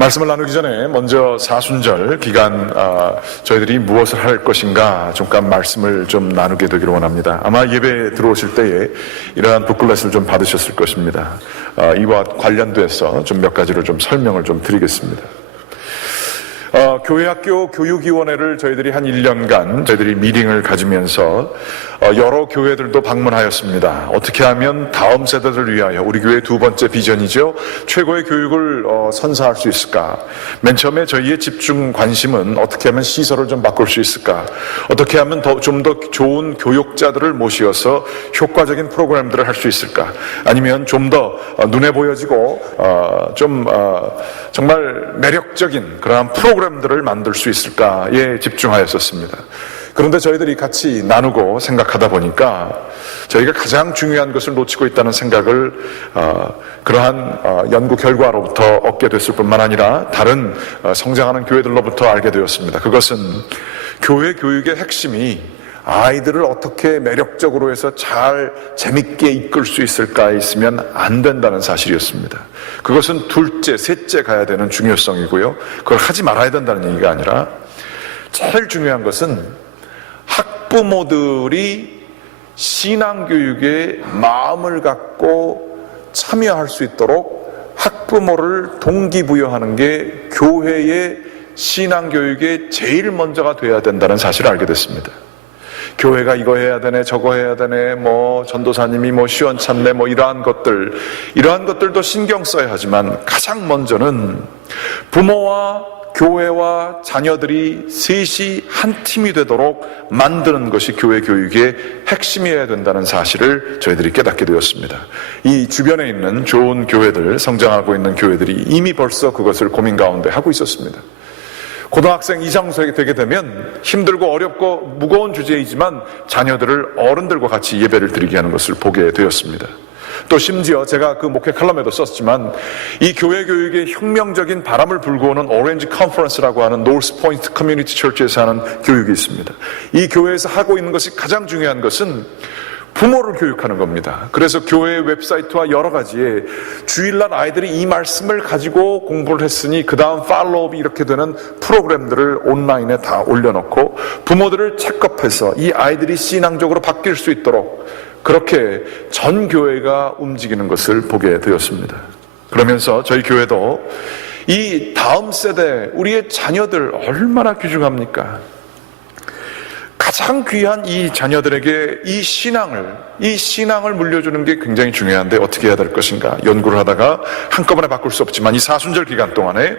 말씀을 나누기 전에 먼저 사순절 기간 저희들이 무엇을 할 것인가 잠깐 말씀을 좀 나누게 되기를 원합니다. 아마 예배에 들어오실 때에 이러한 북클래스를 좀 받으셨을 것입니다. 이와 관련돼서 좀 몇 가지로 좀 설명을 좀 드리겠습니다. 교회학교 교육위원회를 저희들이 한 1년간 저희들이 미팅을 가지면서 여러 교회들도 방문하였습니다. 어떻게 하면 다음 세대들을 위하여 우리 교회의 두 번째 비전이죠. 최고의 교육을 선사할 수 있을까? 맨 처음에 저희의 집중 관심은 어떻게 하면 시설을 좀 바꿀 수 있을까? 어떻게 하면 좀 더 좋은 교육자들을 모시어서 효과적인 프로그램들을 할 수 있을까? 아니면 좀 더 눈에 보여지고 정말 매력적인 그러한 프로그램들을 만들 수 있을까에 집중하였었습니다. 그런데 저희들이 같이 나누고 생각하다 보니까 저희가 가장 중요한 것을 놓치고 있다는 생각을 그러한 연구 결과로부터 얻게 됐을 뿐만 아니라 다른 성장하는 교회들로부터 알게 되었습니다. 그것은 교회 교육의 핵심이 아이들을 어떻게 매력적으로 해서 잘 재밌게 이끌 수 있을까에 있으면 안 된다는 사실이었습니다. 그것은 둘째, 셋째 가야 되는 중요성이고요. 그걸 하지 말아야 된다는 얘기가 아니라 제일 중요한 것은 학부모들이 신앙교육에 마음을 갖고 참여할 수 있도록 학부모를 동기부여하는 게 교회의 신앙교육의 제일 먼저가 돼야 된다는 사실을 알게 됐습니다. 교회가 이거 해야 되네, 저거 해야 되네, 전도사님이 시원찮네, 이러한 것들도 신경 써야 하지만 가장 먼저는 부모와 교회와 자녀들이 셋이 한 팀이 되도록 만드는 것이 교회 교육의 핵심이어야 된다는 사실을 저희들이 깨닫게 되었습니다. 이 주변에 있는 좋은 교회들, 성장하고 있는 교회들이 이미 벌써 그것을 고민 가운데 하고 있었습니다. 고등학생 이상 되게 되면 힘들고 어렵고 무거운 주제이지만 자녀들을 어른들과 같이 예배를 드리게 하는 것을 보게 되었습니다. 또 심지어 제가 그 목회 칼럼에도 썼지만 이 교회 교육의 혁명적인 바람을 불고 오는 오렌지 컨퍼런스라고 하는 노스 포인트 커뮤니티 처치에서 하는 교육이 있습니다. 이 교회에서 하고 있는 것이 가장 중요한 것은 부모를 교육하는 겁니다. 그래서 교회 웹사이트와 여러 가지에 주일날 아이들이 이 말씀을 가지고 공부를 했으니 그 다음 팔로우업이 이렇게 되는 프로그램들을 온라인에 다 올려놓고 부모들을 체크업해서 이 아이들이 신앙적으로 바뀔 수 있도록 그렇게 전 교회가 움직이는 것을 보게 되었습니다. 그러면서 저희 교회도 이 다음 세대 우리의 자녀들 얼마나 귀중합니까? 가장 귀한 이 자녀들에게 이 신앙을 물려주는 게 굉장히 중요한데 어떻게 해야 될 것인가 연구를 하다가 한꺼번에 바꿀 수 없지만 이 사순절 기간 동안에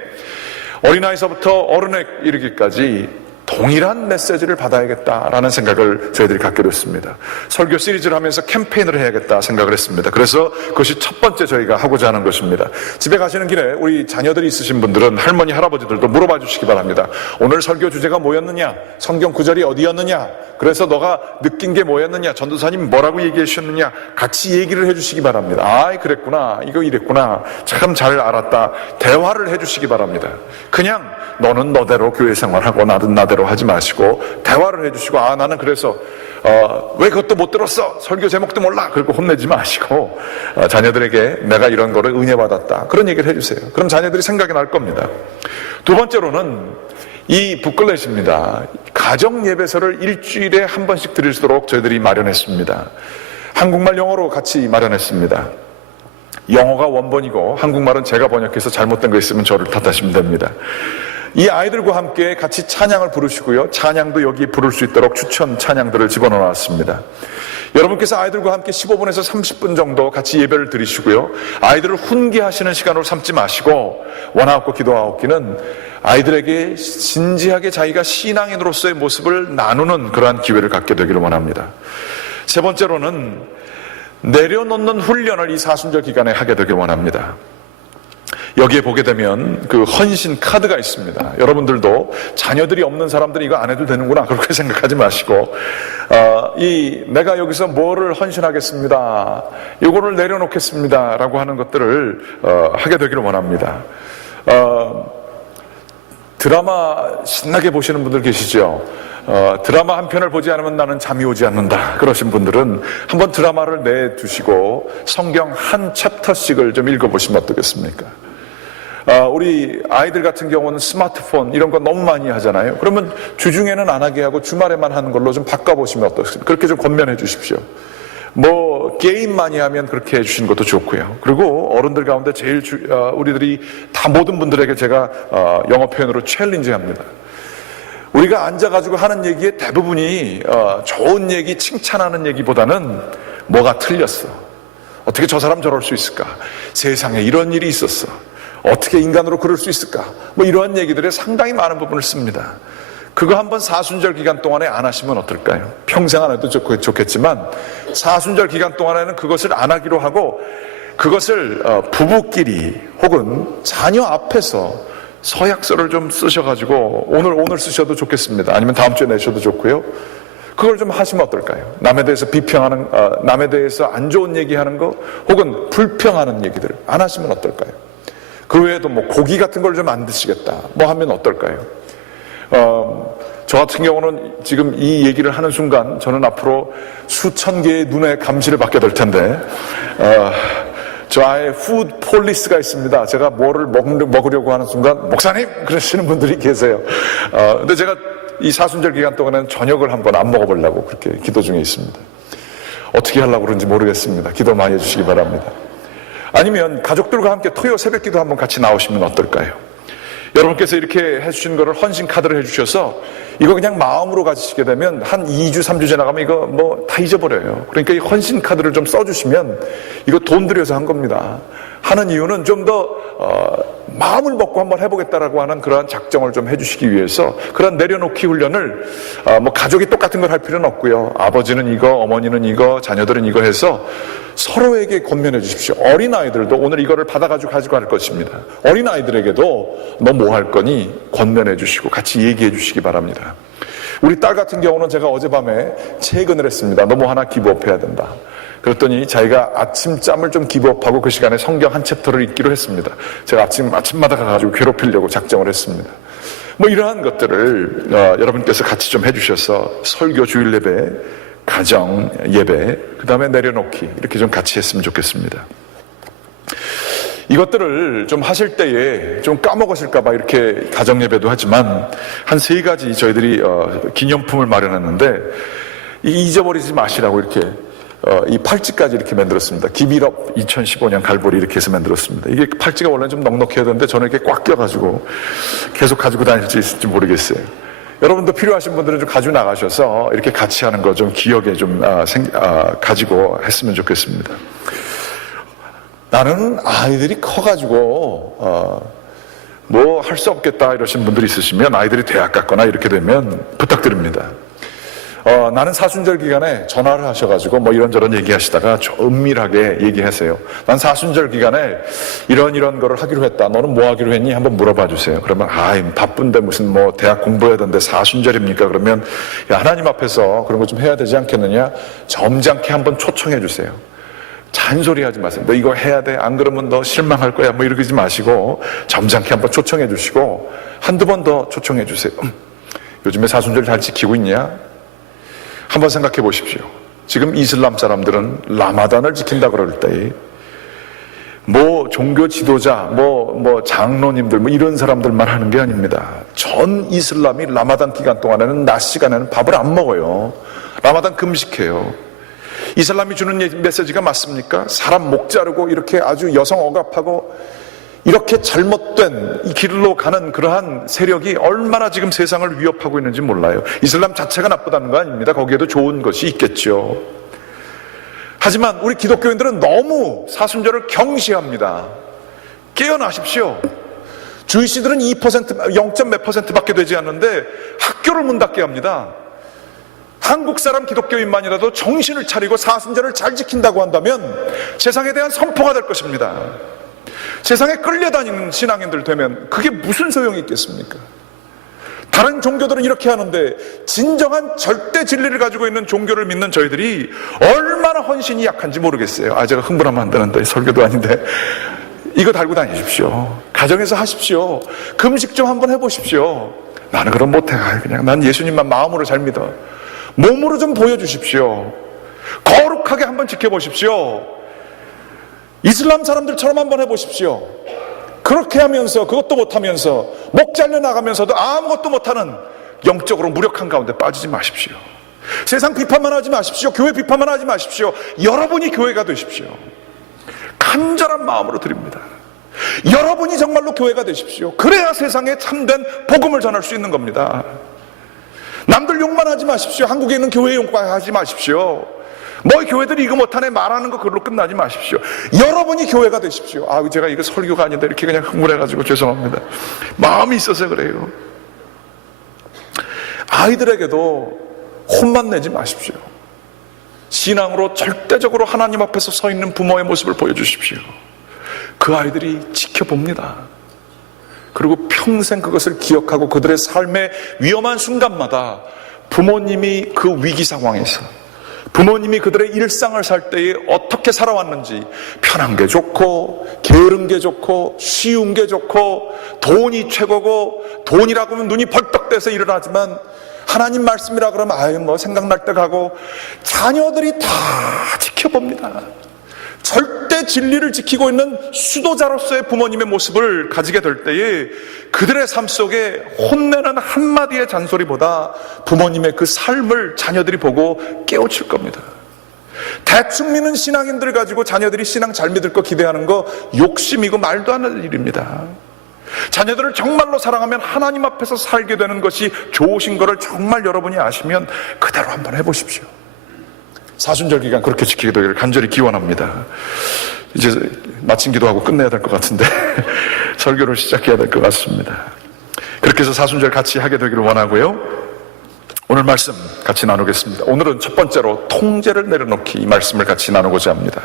어린아이서부터 어른에 이르기까지 동일한 메시지를 받아야겠다라는 생각을 저희들이 갖게 됐습니다. 설교 시리즈를 하면서 캠페인을 해야겠다 생각을 했습니다. 그래서 그것이 첫 번째 저희가 하고자 하는 것입니다. 집에 가시는 길에 우리 자녀들이 있으신 분들은 할머니, 할아버지들도 물어봐 주시기 바랍니다. 오늘 설교 주제가 뭐였느냐? 성경 구절이 어디였느냐? 그래서 너가 느낀 게 뭐였느냐? 전도사님 뭐라고 얘기해 주셨느냐? 같이 얘기를 해 주시기 바랍니다. 아, 그랬구나. 이거 이랬구나. 참 잘 알았다. 대화를 해 주시기 바랍니다. 그냥 너는 너대로 교회 생활하고 나는 나대로 하지 마시고 대화를 해주시고 나는 그래서 왜 그것도 못 들었어? 설교 제목도 몰라? 그리고 혼내지 마시고 자녀들에게 내가 이런 거를 은혜받았다 그런 얘기를 해주세요. 그럼 자녀들이 생각이 날 겁니다. 두 번째로는 이 북클래스입니다. 가정 예배서를 일주일에 한 번씩 드릴 수 있도록 저희들이 마련했습니다. 한국말 영어로 같이 마련했습니다. 영어가 원본이고 한국말은 제가 번역해서 잘못된 거 있으면 저를 탓하시면 됩니다. 이 아이들과 함께 같이 찬양을 부르시고요. 찬양도 여기 부를 수 있도록 추천 찬양들을 집어넣어놨습니다. 여러분께서 아이들과 함께 15분에서 30분 정도 같이 예배를 드리시고요. 아이들을 훈계하시는 시간으로 삼지 마시고 원하옵고 기도하옵기는 아이들에게 진지하게 자기가 신앙인으로서의 모습을 나누는 그러한 기회를 갖게 되기를 원합니다. 세 번째로는 내려놓는 훈련을 이 사순절 기간에 하게 되길 원합니다. 여기에 보게 되면 그 헌신 카드가 있습니다. 여러분들도 자녀들이 없는 사람들이 이거 안 해도 되는구나 그렇게 생각하지 마시고 내가 여기서 뭐를 헌신하겠습니다, 이거를 내려놓겠습니다 라고 하는 것들을 하게 되기를 원합니다. 드라마 신나게 보시는 분들 계시죠? 드라마 한 편을 보지 않으면 나는 잠이 오지 않는다 그러신 분들은 한번 드라마를 내두시고 성경 한 챕터씩을 좀 읽어보시면 어떻겠습니까? 우리 아이들 같은 경우는 스마트폰 이런 거 너무 많이 하잖아요. 그러면 주중에는 안 하게 하고 주말에만 하는 걸로 좀 바꿔보시면 어떻습니까? 그렇게 좀 권면해 주십시오. 뭐 게임 많이 하면 그렇게 해주시는 것도 좋고요. 그리고 어른들 가운데 제일 우리들이 다 모든 분들에게 제가 영어 표현으로 챌린지합니다. 우리가 앉아가지고 하는 얘기의 대부분이 좋은 얘기, 칭찬하는 얘기보다는 뭐가 틀렸어, 어떻게 저 사람 저럴 수 있을까, 세상에 이런 일이 있었어, 어떻게 인간으로 그럴 수 있을까, 뭐 이러한 얘기들에 상당히 많은 부분을 씁니다. 그거 한번 사순절 기간 동안에 안 하시면 어떨까요? 평생 안 해도 좋겠지만 사순절 기간 동안에는 그것을 안 하기로 하고, 그것을 부부끼리 혹은 자녀 앞에서 서약서를 좀 쓰셔가지고 오늘 쓰셔도 좋겠습니다. 아니면 다음 주에 내셔도 좋고요. 그걸 좀 하시면 어떨까요? 남에 대해서 비평하는, 남에 대해서 안 좋은 얘기하는 거 혹은 불평하는 얘기들 안 하시면 어떨까요? 그 외에도 뭐 고기 같은 걸 좀 안 드시겠다 뭐 하면 어떨까요? 저 같은 경우는 지금 이 얘기를 하는 순간 저는 앞으로 수천 개의 눈의 감시를 받게 될 텐데, 저의 푸드 폴리스가 있습니다. 제가 뭐를 먹으려고 하는 순간 목사님 그러시는 분들이 계세요. 근데 제가 이 사순절 기간 동안에는 저녁을 한번 안 먹어보려고 그렇게 기도 중에 있습니다. 어떻게 하려고 그런지 모르겠습니다. 기도 많이 해주시기 바랍니다. 아니면 가족들과 함께 토요 새벽 기도 한번 같이 나오시면 어떨까요? 여러분께서 이렇게 해주신 거를 헌신 카드를 해주셔서 이거 그냥 마음으로 가지시게 되면 한 2주 3주 지나가면 이거 뭐 다 잊어버려요. 그러니까 이 헌신 카드를 좀 써주시면 이거 돈 들여서 한 겁니다. 하는 이유는 좀 더 마음을 먹고 한번 해보겠다라고 하는 그러한 작정을 좀 해주시기 위해서 그런 내려놓기 훈련을, 뭐 가족이 똑같은 걸 할 필요는 없고요. 아버지는 이거, 어머니는 이거, 자녀들은 이거 해서 서로에게 권면해 주십시오. 어린아이들도 오늘 이거를 받아가지고 가지고 갈 것입니다. 어린아이들에게도 너 뭐 할 거니 권면해 주시고 같이 얘기해 주시기 바랍니다. 우리 딸 같은 경우는 제가 어젯밤에 채근을 했습니다. 너 뭐 하나 기부업해야 된다. 그랬더니 자기가 아침잠을 좀 기부업하고 그 시간에 성경 한 챕터를 읽기로 했습니다. 제가 아침마다 가가지고 괴롭히려고 작정을 했습니다. 뭐 이러한 것들을 여러분께서 같이 좀 해주셔서 설교, 주일 예배, 가정 예배, 그 다음에 내려놓기 이렇게 좀 같이 했으면 좋겠습니다. 이것들을 좀 하실 때에 좀 까먹으실까봐 이렇게 가정 예배도 하지만 한 3가지 저희들이 기념품을 마련했는데 잊어버리지 마시라고 이렇게 이 팔찌까지 이렇게 만들었습니다. 기빌업 2015년 갈보리 이렇게 해서 만들었습니다. 이게 팔찌가 원래는 좀 넉넉해야 되는데 저는 이렇게 꽉 껴가지고 계속 가지고 다닐 수 있을지 모르겠어요. 여러분도 필요하신 분들은 좀 가지고 나가셔서 이렇게 같이 하는 거 좀 기억에 좀 가지고 했으면 좋겠습니다. 나는 아이들이 커가지고 뭐 할 수 없겠다 이러신 분들이 있으시면 아이들이 대학 갔거나 이렇게 되면 부탁드립니다. 나는 사순절 기간에 전화를 하셔가지고 뭐 이런저런 얘기하시다가 좀 은밀하게 얘기하세요. 난 사순절 기간에 이런 거를 하기로 했다. 너는 뭐 하기로 했니? 한번 물어봐 주세요. 그러면 바쁜데 무슨 뭐 대학 공부해야 되는데 사순절입니까? 그러면 야, 하나님 앞에서 그런 거 좀 해야 되지 않겠느냐? 점잖게 한번 초청해 주세요. 잔소리 하지 마세요. 너 이거 해야 돼. 안 그러면 너 실망할 거야. 뭐 이러지 마시고 점잖게 한번 초청해 주시고 한두 번 더 초청해 주세요. 요즘에 사순절 잘 지키고 있냐? 한번 생각해 보십시오. 지금 이슬람 사람들은 라마단을 지킨다 그럴 때 뭐 종교 지도자, 뭐 장로님들 뭐 이런 사람들만 하는 게 아닙니다. 전 이슬람이 라마단 기간 동안에는 낮 시간에는 밥을 안 먹어요. 라마단 금식해요. 이슬람이 주는 메시지가 맞습니까? 사람 목 자르고 이렇게 아주 여성 억압하고 이렇게 잘못된 이 길로 가는 그러한 세력이 얼마나 지금 세상을 위협하고 있는지 몰라요. 이슬람 자체가 나쁘다는 거 아닙니다. 거기에도 좋은 것이 있겠죠. 하지만 우리 기독교인들은 너무 사순절을 경시합니다. 깨어나십시오. 주이시들은 2%, 0.몇 %밖에 되지 않는데 학교를 문 닫게 합니다. 한국 사람 기독교인만이라도 정신을 차리고 사순절을 잘 지킨다고 한다면 세상에 대한 선포가 될 것입니다. 세상에 끌려다니는 신앙인들 되면 그게 무슨 소용이 있겠습니까? 다른 종교들은 이렇게 하는데 진정한 절대 진리를 가지고 있는 종교를 믿는 저희들이 얼마나 헌신이 약한지 모르겠어요. 제가 흥분하면 안 되는데 설교도 아닌데 이거 달고 다니십시오. 가정에서 하십시오. 금식 좀 한번 해보십시오. 나는 그럼 못해. 그냥 난 예수님만 마음으로 잘 믿어. 몸으로 좀 보여주십시오. 거룩하게 한번 지켜보십시오. 이슬람 사람들처럼 한번 해보십시오. 그렇게 하면서 그것도 못하면서 목 잘려 나가면서도 아무것도 못하는 영적으로 무력한 가운데 빠지지 마십시오. 세상 비판만 하지 마십시오. 교회 비판만 하지 마십시오. 여러분이 교회가 되십시오. 간절한 마음으로 드립니다. 여러분이 정말로 교회가 되십시오. 그래야 세상에 참된 복음을 전할 수 있는 겁니다. 남들 욕만 하지 마십시오. 한국에 있는 교회 욕하지 마십시오. 뭐 교회들이 이거 못하네 말하는 거 그걸로 끝나지 마십시오. 여러분이 교회가 되십시오. 제가 이거 설교가 아닌데 이렇게 그냥 흥분해가지고 죄송합니다. 마음이 있어서 그래요. 아이들에게도 혼만 내지 마십시오. 신앙으로 절대적으로 하나님 앞에서 서 있는 부모의 모습을 보여주십시오. 그 아이들이 지켜봅니다. 그리고 평생 그것을 기억하고 그들의 삶의 위험한 순간마다 부모님이 그 위기 상황에서 부모님이 그들의 일상을 살 때에 어떻게 살아왔는지, 편한 게 좋고 게으른 게 좋고 쉬운 게 좋고 돈이 최고고, 돈이라고 하면 눈이 벌떡 떼서 일어나지만 하나님 말씀이라 그러면 뭐 생각날 때 가고, 자녀들이 다 지켜봅니다. 절대 진리를 지키고 있는 수도자로서의 부모님의 모습을 가지게 될 때에 그들의 삶 속에 혼내는 한마디의 잔소리보다 부모님의 그 삶을 자녀들이 보고 깨우칠 겁니다. 대충 믿는 신앙인들 가지고 자녀들이 신앙 잘 믿을 거 기대하는 거 욕심이고 말도 안 되는 일입니다. 자녀들을 정말로 사랑하면 하나님 앞에서 살게 되는 것이 좋으신 거를 정말 여러분이 아시면 그대로 한번 해보십시오. 사순절 기간 그렇게 지키게 되기를 간절히 기원합니다. 이제 마침 기도하고 끝내야 될 것 같은데 설교를 시작해야 될 것 같습니다. 그렇게 해서 사순절 같이 하게 되기를 원하고요. 오늘 말씀 같이 나누겠습니다. 오늘은 첫 번째로 통제를 내려놓기, 이 말씀을 같이 나누고자 합니다.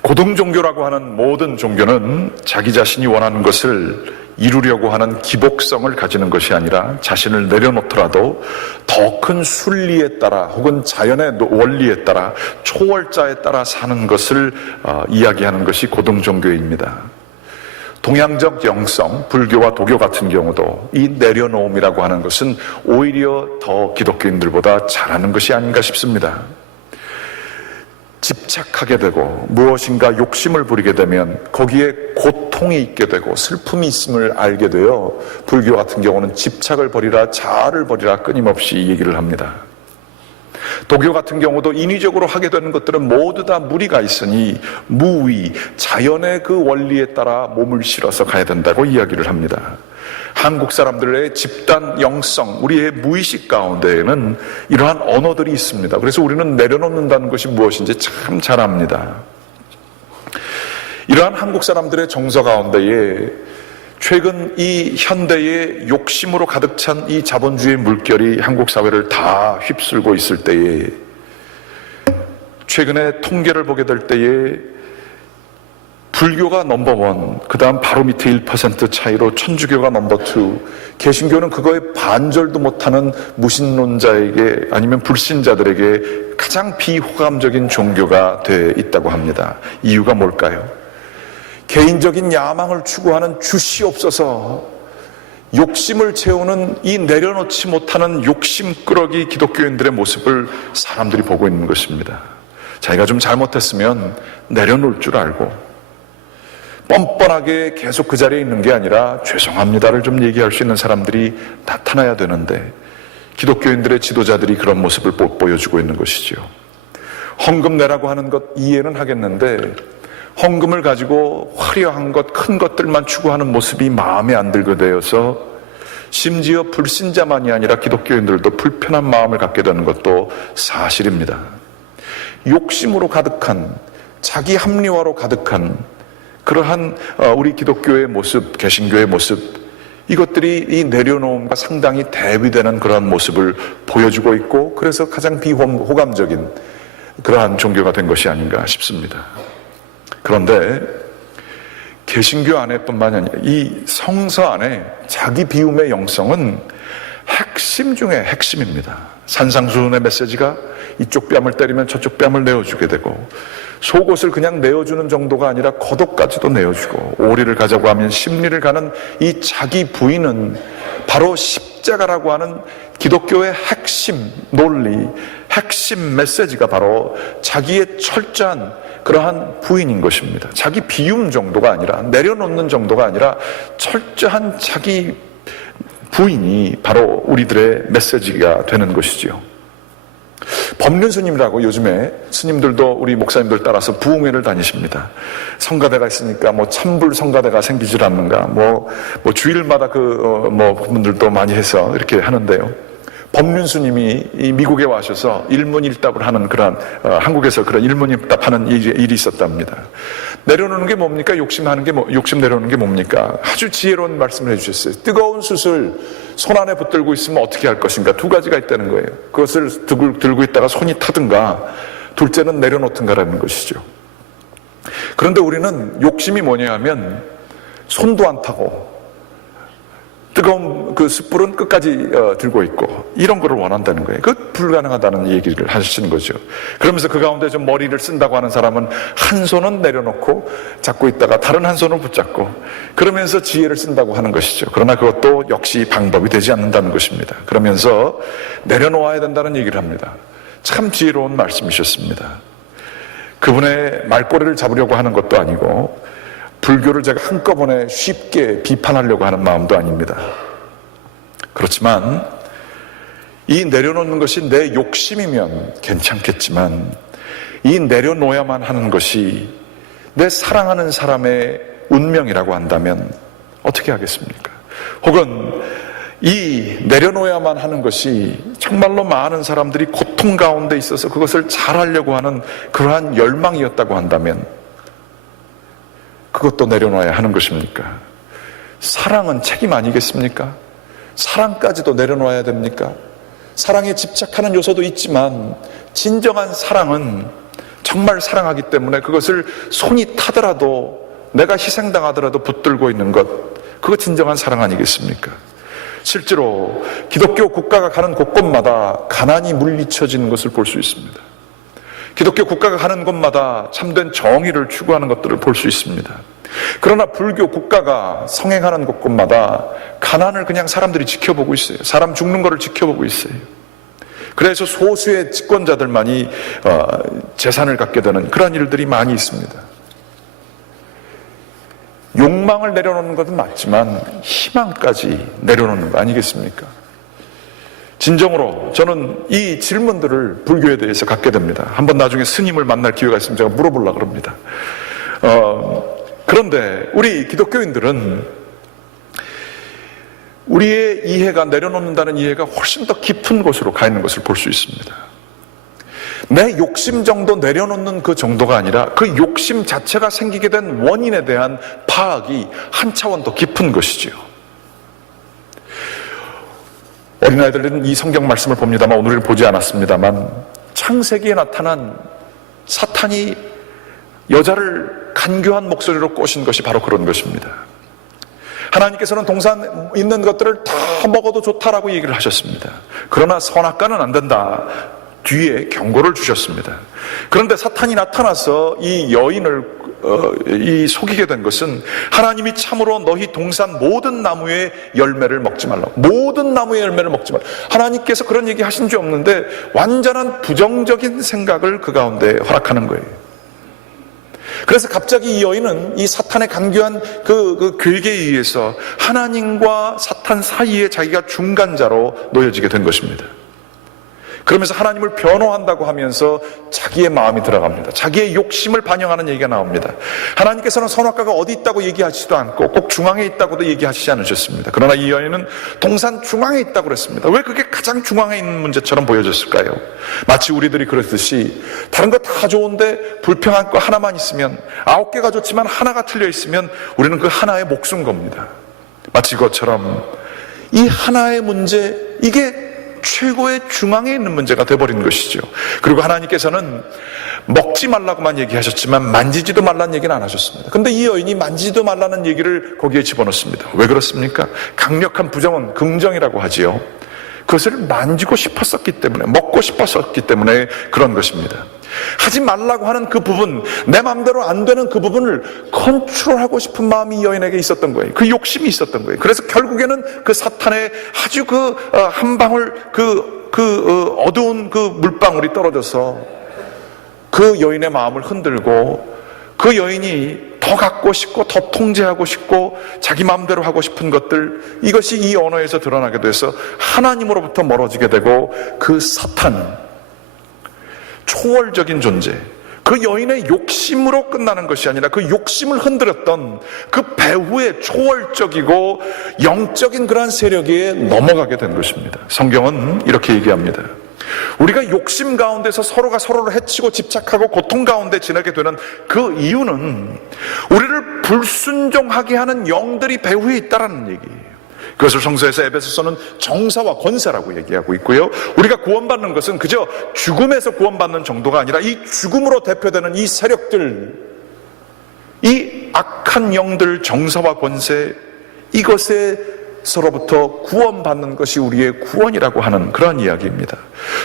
고등종교라고 하는 모든 종교는 자기 자신이 원하는 것을 이루려고 하는 기복성을 가지는 것이 아니라 자신을 내려놓더라도 더 큰 순리에 따라 혹은 자연의 원리에 따라 초월자에 따라 사는 것을 이야기하는 것이 고등종교입니다. 동양적 영성, 불교와 도교 같은 경우도 이 내려놓음이라고 하는 것은 오히려 더 기독교인들보다 잘하는 것이 아닌가 싶습니다. 집착하게 되고 무엇인가 욕심을 부리게 되면 거기에 고통이 있게 되고 슬픔이 있음을 알게 되어 불교 같은 경우는 집착을 버리라, 자아를 버리라 끊임없이 얘기를 합니다. 도교 같은 경우도 인위적으로 하게 되는 것들은 모두 다 무리가 있으니 무위, 자연의 그 원리에 따라 몸을 실어서 가야 된다고 이야기를 합니다. 한국 사람들의 집단 영성, 우리의 무의식 가운데에는 이러한 언어들이 있습니다. 그래서 우리는 내려놓는다는 것이 무엇인지 참 잘 압니다. 이러한 한국 사람들의 정서 가운데에 최근 이 현대의 욕심으로 가득 찬 이 자본주의 물결이 한국 사회를 다 휩쓸고 있을 때에, 최근에 통계를 보게 될 때에 불교가 넘버원, 그 다음 바로 밑에 1% 차이로 천주교가 넘버2, 개신교는 그거에 반절도 못하는 무신론자에게 아니면 불신자들에게 가장 비호감적인 종교가 돼 있다고 합니다. 이유가 뭘까요? 개인적인 야망을 추구하는 주시옵소서, 욕심을 채우는 이 내려놓지 못하는 욕심꾸러기 기독교인들의 모습을 사람들이 보고 있는 것입니다. 자기가 좀 잘못했으면 내려놓을 줄 알고 뻔뻔하게 계속 그 자리에 있는 게 아니라 죄송합니다를 좀 얘기할 수 있는 사람들이 나타나야 되는데 기독교인들의 지도자들이 그런 모습을 보여주고 있는 것이죠. 헌금 내라고 하는 것 이해는 하겠는데 헌금을 가지고 화려한 것, 큰 것들만 추구하는 모습이 마음에 안 들게 되어서 심지어 불신자만이 아니라 기독교인들도 불편한 마음을 갖게 되는 것도 사실입니다. 욕심으로 가득한, 자기 합리화로 가득한 그러한 우리 기독교의 모습, 개신교의 모습, 이것들이 이 내려놓음과 상당히 대비되는 그러한 모습을 보여주고 있고, 그래서 가장 비호감적인 그러한 종교가 된 것이 아닌가 싶습니다. 그런데 개신교 안에뿐만이 아니라 이 성서 안에 자기 비움의 영성은 핵심 중에 핵심입니다. 산상수훈의 메시지가 이쪽 뺨을 때리면 저쪽 뺨을 내어주게 되고, 속옷을 그냥 내어주는 정도가 아니라 겉옷까지도 내어주고, 오리를 가자고 하면 십리를 가는 이 자기 부인은 바로 십자가라고 하는 기독교의 핵심 논리, 핵심 메시지가 바로 자기의 철저한 그러한 부인인 것입니다. 자기 비움 정도가 아니라, 내려놓는 정도가 아니라 철저한 자기 부인이 바로 우리들의 메시지가 되는 것이지요. 법륜 스님이라고 요즘에 스님들도 우리 목사님들 따라서 부흥회를 다니십니다. 성가대가 있으니까 찬불 성가대가 생기질 않는가, 주일마다 분들도 많이 해서 이렇게 하는데요. 법륜 스님이 미국에 와셔서 일문일답을 하는 한국에서 그런 일문일답하는 일이 있었답니다. 내려놓는 게 뭡니까? 욕심 내려놓는 게 뭡니까? 아주 지혜로운 말씀을 해주셨어요. 뜨거운 숯을 손 안에 붙들고 있으면 어떻게 할 것인가? 두 가지가 있다는 거예요. 그것을 들고 있다가 손이 타든가, 둘째는 내려놓든가라는 것이죠. 그런데 우리는 욕심이 뭐냐 하면 손도 안 타고 뜨거운 그 숯불은 끝까지 들고 있고, 이런 거를 원한다는 거예요. 그건 불가능하다는 얘기를 하시는 거죠. 그러면서 그 가운데 좀 머리를 쓴다고 하는 사람은 한 손은 내려놓고 잡고 있다가 다른 한 손은 붙잡고, 그러면서 지혜를 쓴다고 하는 것이죠. 그러나 그것도 역시 방법이 되지 않는다는 것입니다. 그러면서 내려놓아야 된다는 얘기를 합니다. 참 지혜로운 말씀이셨습니다. 그분의 말꼬리를 잡으려고 하는 것도 아니고, 불교를 제가 한꺼번에 쉽게 비판하려고 하는 마음도 아닙니다. 그렇지만 이 내려놓는 것이 내 욕심이면 괜찮겠지만, 이 내려놓아야만 하는 것이 내 사랑하는 사람의 운명이라고 한다면 어떻게 하겠습니까? 혹은 이 내려놓아야만 하는 것이 정말로 많은 사람들이 고통 가운데 있어서 그것을 잘하려고 하는 그러한 열망이었다고 한다면 그것도 내려놔야 하는 것입니까? 사랑은 책임 아니겠습니까? 사랑까지도 내려놔야 됩니까? 사랑에 집착하는 요소도 있지만 진정한 사랑은 정말 사랑하기 때문에 그것을 손이 타더라도, 내가 희생당하더라도 붙들고 있는 것, 그거 진정한 사랑 아니겠습니까? 실제로 기독교 국가가 가는 곳곳마다 가난이 물리쳐지는 것을 볼 수 있습니다. 기독교 국가가 가는 곳마다 참된 정의를 추구하는 것들을 볼 수 있습니다. 그러나 불교 국가가 성행하는 곳곳마다 가난을 그냥 사람들이 지켜보고 있어요. 사람 죽는 것을 지켜보고 있어요. 그래서 소수의 집권자들만이 재산을 갖게 되는 그런 일들이 많이 있습니다. 욕망을 내려놓는 것은 맞지만 희망까지 내려놓는 거 아니겠습니까? 진정으로 저는 이 질문들을 불교에 대해서 갖게 됩니다. 한번 나중에 스님을 만날 기회가 있으면 제가 물어보려고 합니다. 그런데 우리 기독교인들은 우리의 이해가, 내려놓는다는 이해가 훨씬 더 깊은 곳으로 가 있는 것을 볼 수 있습니다. 내 욕심 정도 내려놓는 그 정도가 아니라 그 욕심 자체가 생기게 된 원인에 대한 파악이 한 차원 더 깊은 것이지요. 어린아이들은 이 성경 말씀을 봅니다만, 오늘은 보지 않았습니다만, 창세기에 나타난 사탄이 여자를 간교한 목소리로 꼬신 것이 바로 그런 것입니다. 하나님께서는 동산 있는 것들을 다 먹어도 좋다라고 얘기를 하셨습니다. 그러나 선악과는 안 된다, 뒤에 경고를 주셨습니다. 그런데 사탄이 나타나서 이 여인을 속이게 된 것은, 하나님이 참으로 너희 동산 모든 나무의 열매를 먹지 말라고, 모든 나무의 열매를 먹지 말라고, 하나님께서 그런 얘기 하신 적 없는데 완전한 부정적인 생각을 그 가운데 허락하는 거예요. 그래서 갑자기 이 여인은 이 사탄의 간교한 그 괴계에 의해서 하나님과 사탄 사이에 자기가 중간자로 놓여지게 된 것입니다. 그러면서 하나님을 변호한다고 하면서 자기의 마음이 들어갑니다. 자기의 욕심을 반영하는 얘기가 나옵니다. 하나님께서는 선악과가 어디 있다고 얘기하지도 않고 꼭 중앙에 있다고도 얘기하시지 않으셨습니다. 그러나 이 여인은 동산 중앙에 있다고 그랬습니다. 왜 그게 가장 중앙에 있는 문제처럼 보여졌을까요? 마치 우리들이 그랬듯이 다른 거 다 좋은데 불평한 거 하나만 있으면, 9개가 좋지만 하나가 틀려 있으면 우리는 그 하나에 목숨 겁니다. 마치 그것처럼 이 하나의 문제, 이게 최고의 중앙에 있는 문제가 돼버린 것이죠. 그리고 하나님께서는 먹지 말라고만 얘기하셨지만 만지지도 말라는 얘기는 안 하셨습니다. 근데 이 여인이 만지지도 말라는 얘기를 거기에 집어넣습니다. 왜 그렇습니까? 강력한 부정은 긍정이라고 하지요. 그것을 만지고 싶었었기 때문에, 먹고 싶었었기 때문에 그런 것입니다. 하지 말라고 하는 그 부분, 내 마음대로 안 되는 그 부분을 컨트롤하고 싶은 마음이 이 여인에게 있었던 거예요. 그 욕심이 있었던 거예요. 그래서 결국에는 그 사탄의 아주 한 방울 어두운 그 물방울이 떨어져서 그 여인의 마음을 흔들고 그 여인이 더 갖고 싶고 더 통제하고 싶고 자기 마음대로 하고 싶은 것들, 이것이 이 언어에서 드러나게 돼서 하나님으로부터 멀어지게 되고 그 사탄, 초월적인 존재, 그 여인의 욕심으로 끝나는 것이 아니라 그 욕심을 흔들었던 그 배후의 초월적이고 영적인 그러한 세력에 넘어가게 된 것입니다. 성경은 이렇게 얘기합니다. 우리가 욕심 가운데서 서로가 서로를 해치고 집착하고 고통 가운데 지내게 되는 그 이유는 우리를 불순종하게 하는 영들이 배후에 있다는 얘기예요. 그것을 성서에서 에베소서는 정사와 권세라고 얘기하고 있고요. 우리가 구원받는 것은 그저 죽음에서 구원받는 정도가 아니라 이 죽음으로 대표되는 이 세력들, 이 악한 영들, 정사와 권세, 이것에서로부터 구원받는 것이 우리의 구원이라고 하는 그런 이야기입니다.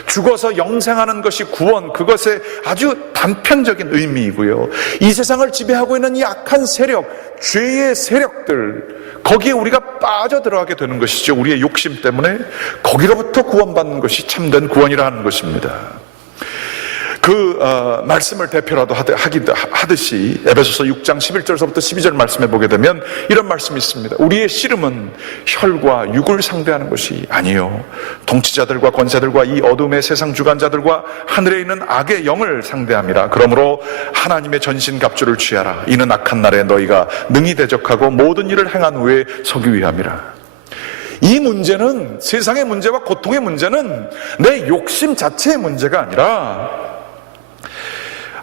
죽어서 영생하는 것이 구원, 그것의 아주 단편적인 의미이고요. 이 세상을 지배하고 있는 이 악한 세력, 죄의 세력들, 거기에 우리가 빠져들어가게 되는 것이죠. 우리의 욕심 때문에 거기로부터 구원받는 것이 참된 구원이라 하는 것입니다. 그 말씀을 대표라도 하듯이 에베소서 6장 11절서부터 12절 말씀에 보게 되면 이런 말씀이 있습니다. 우리의 씨름은 혈과 육을 상대하는 것이 아니요 통치자들과 권세들과 이 어둠의 세상 주관자들과 하늘에 있는 악의 영을 상대함이라. 그러므로 하나님의 전신갑주를 취하라. 이는 악한 날에 너희가 능히 대적하고 모든 일을 행한 후에 서기 위함이라. 이 문제는, 세상의 문제와 고통의 문제는 내 욕심 자체의 문제가 아니라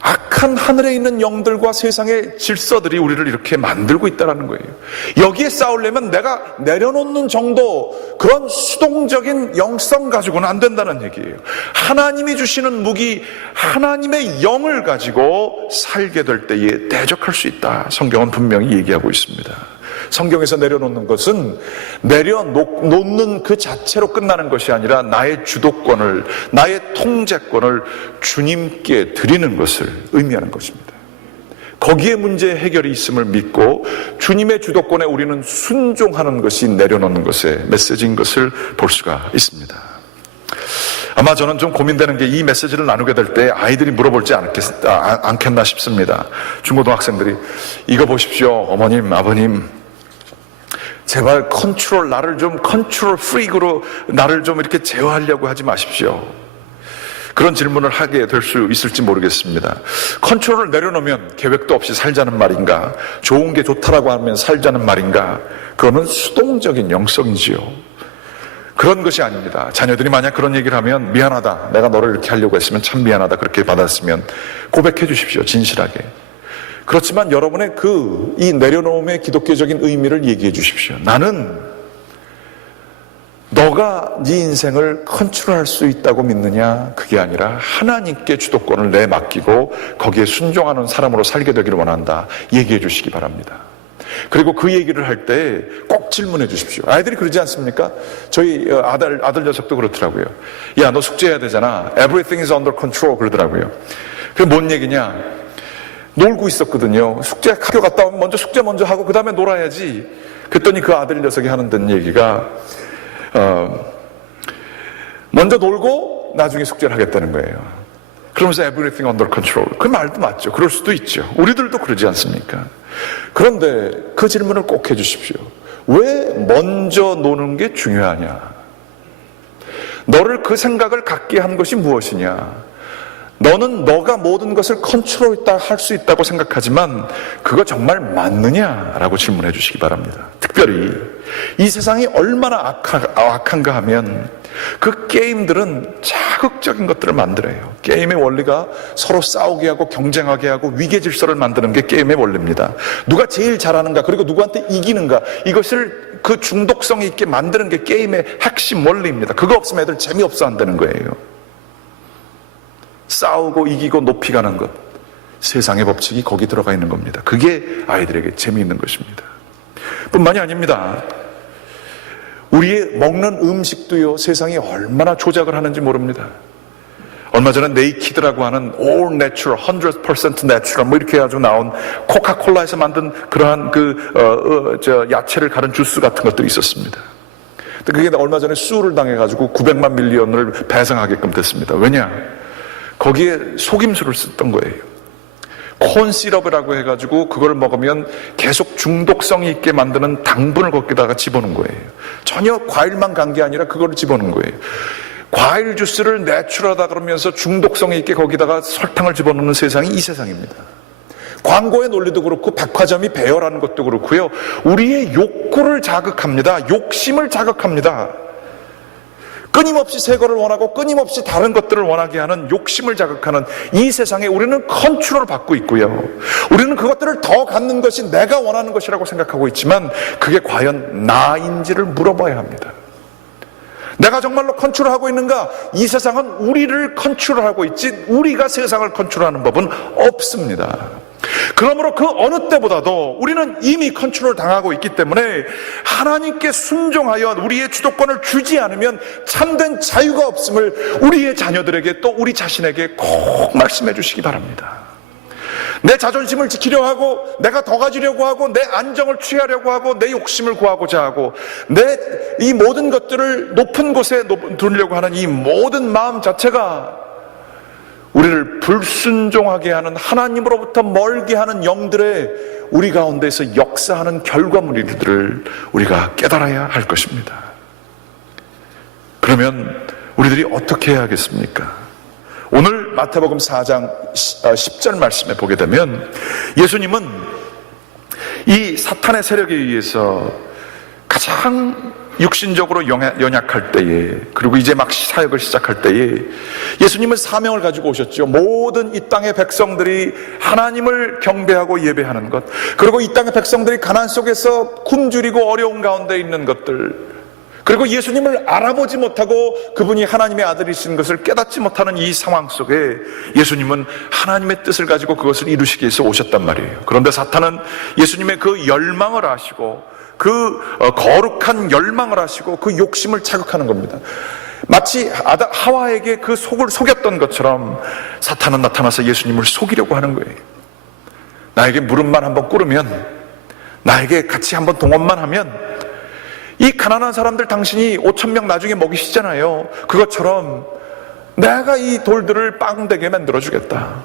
악한 하늘에 있는 영들과 세상의 질서들이 우리를 이렇게 만들고 있다는 거예요. 여기에 싸우려면 내가 내려놓는 정도, 그런 수동적인 영성 가지고는 안 된다는 얘기예요. 하나님이 주시는 무기, 하나님의 영을 가지고 살게 될 때에 대적할 수 있다. 성경은 분명히 얘기하고 있습니다. 성경에서 내려놓는 것은 내려놓는 그 자체로 끝나는 것이 아니라 나의 주도권을, 나의 통제권을 주님께 드리는 것을 의미하는 것입니다. 거기에 문제의 해결이 있음을 믿고 주님의 주도권에 우리는 순종하는 것이 내려놓는 것의 메시지인 것을 볼 수가 있습니다. 아마 저는 좀 고민되는 게 이 메시지를 나누게 될 때 아이들이 물어볼지 않겠나 싶습니다. 중고등학생들이 이거 보십시오. 어머님, 아버님, 제발 나를 좀 컨트롤 프리크로 나를 좀 이렇게 제어하려고 하지 마십시오. 그런 질문을 하게 될 수 있을지 모르겠습니다. 컨트롤을 내려놓으면 계획도 없이 살자는 말인가? 좋은 게 좋다라고 하면 살자는 말인가? 그거는 수동적인 영성이지요. 그런 것이 아닙니다. 자녀들이 만약 그런 얘기를 하면 미안하다, 내가 너를 이렇게 하려고 했으면 참 미안하다, 그렇게 받았으면 고백해 주십시오. 진실하게. 그렇지만 여러분의 이 내려놓음의 기독교적인 의미를 얘기해 주십시오. 나는 너가 네 인생을 컨트롤할 수 있다고 믿느냐? 그게 아니라 하나님께 주도권을 내맡기고 거기에 순종하는 사람으로 살게 되기를 원한다. 얘기해 주시기 바랍니다. 그리고 그 얘기를 할 때 꼭 질문해 주십시오. 아이들이 그러지 않습니까? 저희 아들 녀석도 그렇더라고요. 야, 너 숙제해야 되잖아. Everything is under control 그러더라고요. 그게 뭔 얘기냐? 놀고 있었거든요. 학교 갔다 오면 숙제 먼저 하고 그 다음에 놀아야지. 그랬더니 그 아들 녀석이 하는 얘기가 먼저 놀고 나중에 숙제를 하겠다는 거예요. 그러면서 everything under control. 그 말도 맞죠. 그럴 수도 있죠. 우리들도 그러지 않습니까? 그런데 그 질문을 꼭 해주십시오. 왜 먼저 노는 게 중요하냐? 너를 그 생각을 갖게 한 것이 무엇이냐? 너는 너가 모든 것을 컨트롤할 수 있다고 생각하지만 그거 정말 맞느냐라고 질문해 주시기 바랍니다. 특별히 이 세상이 얼마나 악한가 하면 그 게임들은 자극적인 것들을 만들어요. 게임의 원리가 서로 싸우게 하고 경쟁하게 하고 위계 질서를 만드는 게 게임의 원리입니다. 누가 제일 잘하는가, 그리고 누구한테 이기는가, 이것을 그 중독성 있게 만드는 게 게임의 핵심 원리입니다. 그거 없으면 애들 재미없어 한다는 거예요. 싸우고 이기고 높이 가는 것, 세상의 법칙이 거기 들어가 있는 겁니다. 그게 아이들에게 재미있는 것입니다. 뿐만이 아닙니다. 우리의 먹는 음식도요, 세상이 얼마나 조작을 하는지 모릅니다. 얼마 전에 네이키드라고 하는 all natural, 100% natural 뭐 이렇게 해가지고 나온 코카콜라에서 만든 그러한 야채를 가른 주스 같은 것들이 있었습니다. 그게 얼마 전에 수를 당해가지고 900만 밀리언을 배상하게끔 됐습니다. 왜냐? 거기에 속임수를 썼던 거예요. 콘시럽이라고 해가지고 그걸 먹으면 계속 중독성이 있게 만드는 당분을 거기다가 집어넣은 거예요. 전혀 과일만 간 게 아니라 그걸 집어넣은 거예요. 과일 주스를 내추럴하다 그러면서 중독성이 있게 거기다가 설탕을 집어넣는 세상이 이 세상입니다. 광고의 논리도 그렇고 백화점이 배열하는 것도 그렇고요. 우리의 욕구를 자극합니다. 욕심을 자극합니다. 끊임없이 새 거를 원하고 끊임없이 다른 것들을 원하게 하는 욕심을 자극하는 이 세상에 우리는 컨트롤을 받고 있고요. 우리는 그것들을 더 갖는 것이 내가 원하는 것이라고 생각하고 있지만 그게 과연 나인지를 물어봐야 합니다. 내가 정말로 컨트롤하고 있는가? 이 세상은 우리를 컨트롤하고 있지 우리가 세상을 컨트롤하는 법은 없습니다. 그러므로 그 어느 때보다도 우리는 이미 컨트롤 당하고 있기 때문에 하나님께 순종하여 우리의 주도권을 주지 않으면 참된 자유가 없음을 우리의 자녀들에게 또 우리 자신에게 꼭 말씀해 주시기 바랍니다. 내 자존심을 지키려 하고 내가 더 가지려고 하고 내 안정을 취하려고 하고 내 욕심을 구하고자 하고 내 이 모든 것들을 높은 곳에 두려고 하는 이 모든 마음 자체가 우리를 불순종하게 하는 하나님으로부터 멀게 하는 영들의 우리 가운데서 역사하는 결과물들을 우리가 깨달아야 할 것입니다. 그러면 우리들이 어떻게 해야 하겠습니까? 오늘 마태복음 4장 10절 말씀에 보게 되면 예수님은 이 사탄의 세력에 의해서 가장 육신적으로 연약할 때에 그리고 이제 막 사역을 시작할 때에 예수님은 사명을 가지고 오셨죠. 모든 이 땅의 백성들이 하나님을 경배하고 예배하는 것, 그리고 이 땅의 백성들이 가난 속에서 굶주리고 어려운 가운데 있는 것들, 그리고 예수님을 알아보지 못하고 그분이 하나님의 아들이신 것을 깨닫지 못하는 이 상황 속에 예수님은 하나님의 뜻을 가지고 그것을 이루시기 위해서 오셨단 말이에요. 그런데 사탄은 예수님의 그 열망을 아시고 그 거룩한 열망을 하시고 그 욕심을 자극하는 겁니다. 마치 하와에게 그 속을 속였던 것처럼 사탄은 나타나서 예수님을 속이려고 하는 거예요. 나에게 무릎만 한번 꿇으면, 나에게 같이 한번 동원만 하면 이 가난한 사람들 당신이 5,000명 나중에 먹이시잖아요. 그것처럼 내가 이 돌들을 빵 되게 만들어주겠다.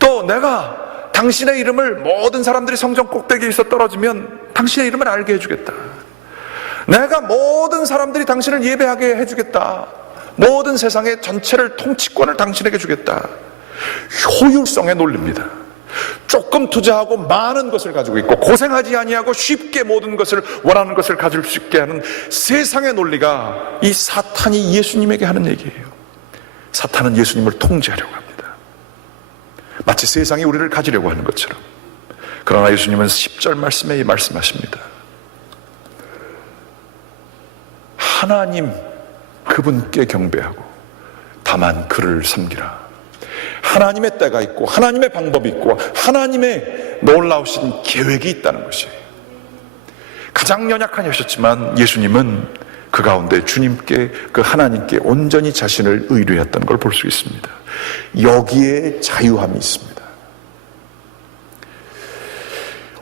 또 내가 당신의 이름을 모든 사람들이 성전 꼭대기에서 떨어지면 당신의 이름을 알게 해주겠다. 내가 모든 사람들이 당신을 예배하게 해주겠다. 모든 세상의 전체를 통치권을 당신에게 주겠다. 효율성의 논리입니다. 조금 투자하고 많은 것을 가지고 있고 고생하지 아니하고 쉽게 모든 것을 원하는 것을 가질 수 있게 하는 세상의 논리가 이 사탄이 예수님에게 하는 얘기예요. 사탄은 예수님을 통제하려고 합니다. 마치 세상이 우리를 가지려고 하는 것처럼. 그러나 예수님은 10절 말씀에 말씀하십니다. 하나님 그분께 경배하고 다만 그를 섬기라. 하나님의 때가 있고 하나님의 방법이 있고 하나님의 놀라우신 계획이 있다는 것이에요. 가장 연약한 여셨지만 예수님은 그 가운데 주님께, 그 하나님께 온전히 자신을 의뢰했던 걸 볼 수 있습니다. 여기에 자유함이 있습니다.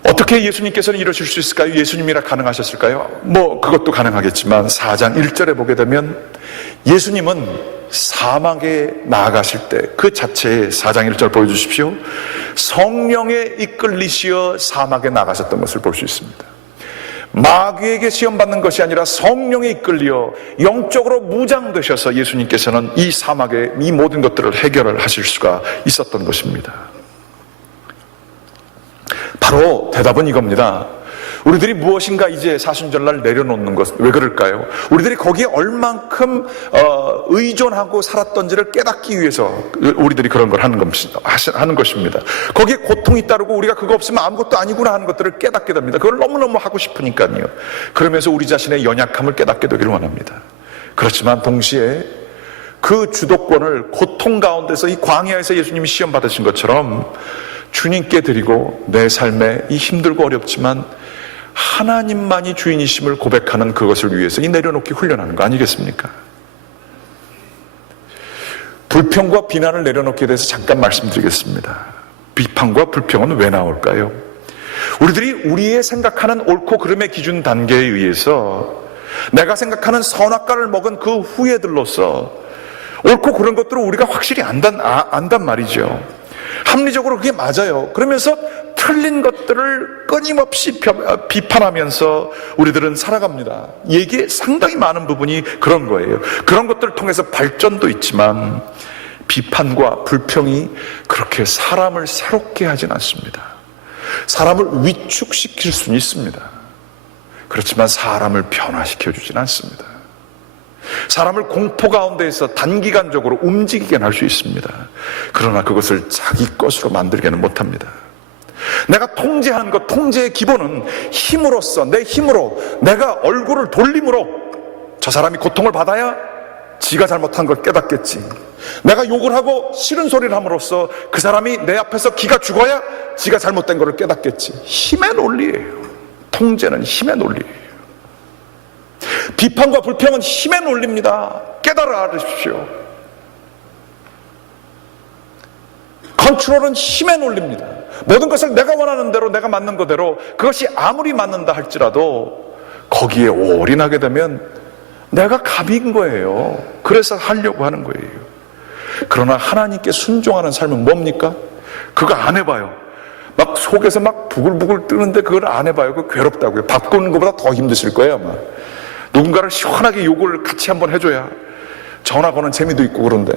어떻게 예수님께서는 이러실 수 있을까요? 예수님이라 가능하셨을까요? 그것도 가능하겠지만 4장 1절에 보게 되면 예수님은 사막에 나아가실 때 그 자체에 4장 1절 보여주십시오. 성령에 이끌리시어 사막에 나가셨던 것을 볼 수 있습니다. 마귀에게 시험받는 것이 아니라 성령에 이끌려 영적으로 무장되셔서 예수님께서는 이 사막에 이 모든 것들을 해결을 하실 수가 있었던 것입니다. 바로 대답은 이겁니다. 우리들이 무엇인가 이제 사순절날 내려놓는 것, 왜 그럴까요? 우리들이 거기에 얼만큼 의존하고 살았던지를 깨닫기 위해서 우리들이 그런 걸 하는 것입니다. 거기에 고통이 따르고 우리가 그거 없으면 아무것도 아니구나 하는 것들을 깨닫게 됩니다. 그걸 너무너무 하고 싶으니까요. 그러면서 우리 자신의 연약함을 깨닫게 되기를 원합니다. 그렇지만 동시에 그 주도권을 고통 가운데서 이 광야에서 예수님이 시험 받으신 것처럼 주님께 드리고 내 삶에 이 힘들고 어렵지만 하나님만이 주인이심을 고백하는 그것을 위해서 이 내려놓기 훈련하는 거 아니겠습니까? 불평과 비난을 내려놓기에 대해서 잠깐 말씀드리겠습니다. 비판과 불평은 왜 나올까요? 우리들이 우리의 생각하는 옳고 그름의 기준 단계에 의해서 내가 생각하는 선악과를 먹은 그 후예들로서 옳고 그런 것들을 우리가 확실히 안단 말이죠. 합리적으로 그게 맞아요. 그러면서 틀린 것들을 끊임없이 비판하면서 우리들은 살아갑니다. 얘기에 상당히 많은 부분이 그런 거예요. 그런 것들을 통해서 발전도 있지만 비판과 불평이 그렇게 사람을 새롭게 하진 않습니다. 사람을 위축시킬 수는 있습니다. 그렇지만 사람을 변화시켜 주진 않습니다. 사람을 공포 가운데에서 단기간적으로 움직이게 할 수 있습니다. 그러나 그것을 자기 것으로 만들게는 못합니다. 내가 통제하는 것, 통제의 기본은 힘으로써, 내 힘으로, 내가 얼굴을 돌림으로 저 사람이 고통을 받아야 지가 잘못한 걸 깨닫겠지. 내가 욕을 하고 싫은 소리를 함으로써 그 사람이 내 앞에서 기가 죽어야 지가 잘못된 걸 깨닫겠지. 힘의 논리예요. 통제는 힘의 논리예요. 비판과 불평은 힘의 논리입니다. 깨달으십시오. 컨트롤은 힘의 논리입니다. 모든 것을 내가 원하는 대로, 내가 맞는 거대로, 그것이 아무리 맞는다 할지라도 거기에 올인하게 되면 내가 갑인 거예요. 그래서 하려고 하는 거예요. 그러나 하나님께 순종하는 삶은 뭡니까? 그거 안 해봐요. 막 속에서 막 부글부글 뜨는데 그걸 안 해봐요. 그거 괴롭다고요. 밥 굽는 것보다 더 힘드실 거예요, 아마. 누군가를 시원하게 욕을 같이 한번 해줘야 전화 거는 재미도 있고. 그런데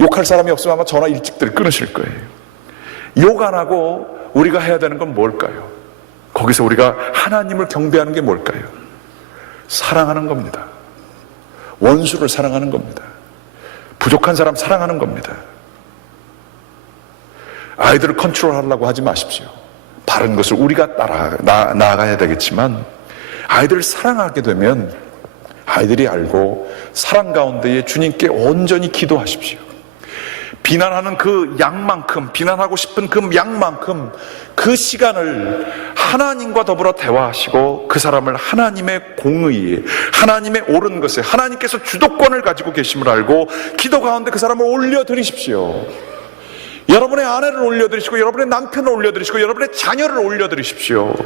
욕할 사람이 없으면 아마 전화 일찍들 끊으실 거예요. 욕 안 하고 우리가 해야 되는 건 뭘까요? 거기서 우리가 하나님을 경배하는 게 뭘까요? 사랑하는 겁니다. 원수를 사랑하는 겁니다. 부족한 사람 사랑하는 겁니다. 아이들을 컨트롤하려고 하지 마십시오. 바른 것을 우리가 나아가야 되겠지만 아이들을 사랑하게 되면 아이들이 알고 사랑 가운데에 주님께 온전히 기도하십시오. 비난하는 그 양만큼, 비난하고 싶은 그 양만큼 그 시간을 하나님과 더불어 대화하시고 그 사람을 하나님의 공의에, 하나님의 옳은 것에, 하나님께서 주도권을 가지고 계심을 알고 기도 가운데 그 사람을 올려드리십시오. 여러분의 아내를 올려드리시고, 여러분의 남편을 올려드리시고, 여러분의 자녀를 올려드리십시오.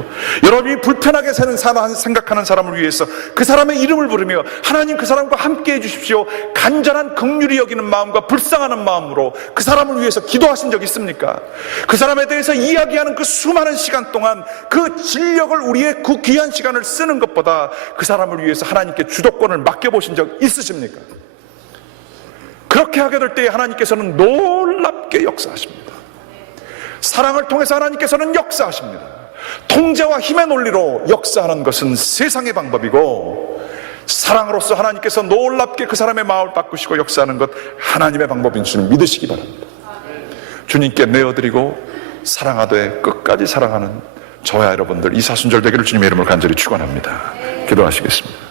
여러분이 불편하게 생각하는 사람을 위해서 그 사람의 이름을 부르며 하나님 그 사람과 함께 해주십시오. 간절한 긍휼히 여기는 마음과 불쌍하는 마음으로 그 사람을 위해서 기도하신 적 있습니까? 그 사람에 대해서 이야기하는 그 수많은 시간 동안 그 진력을, 우리의 그 귀한 시간을 쓰는 것보다 그 사람을 위해서 하나님께 주도권을 맡겨보신 적 있으십니까? 그렇게 하게 될 때 하나님께서는 놀랍게 역사하십니다. 사랑을 통해서 하나님께서는 역사하십니다. 통제와 힘의 논리로 역사하는 것은 세상의 방법이고, 사랑으로서 하나님께서 놀랍게 그 사람의 마음을 바꾸시고 역사하는 것 하나님의 방법인 줄 믿으시기 바랍니다. 주님께 내어드리고 사랑하되 끝까지 사랑하는 저와 여러분들 이사순절 되기를 주님의 이름으로 간절히 축원합니다. 기도하시겠습니다.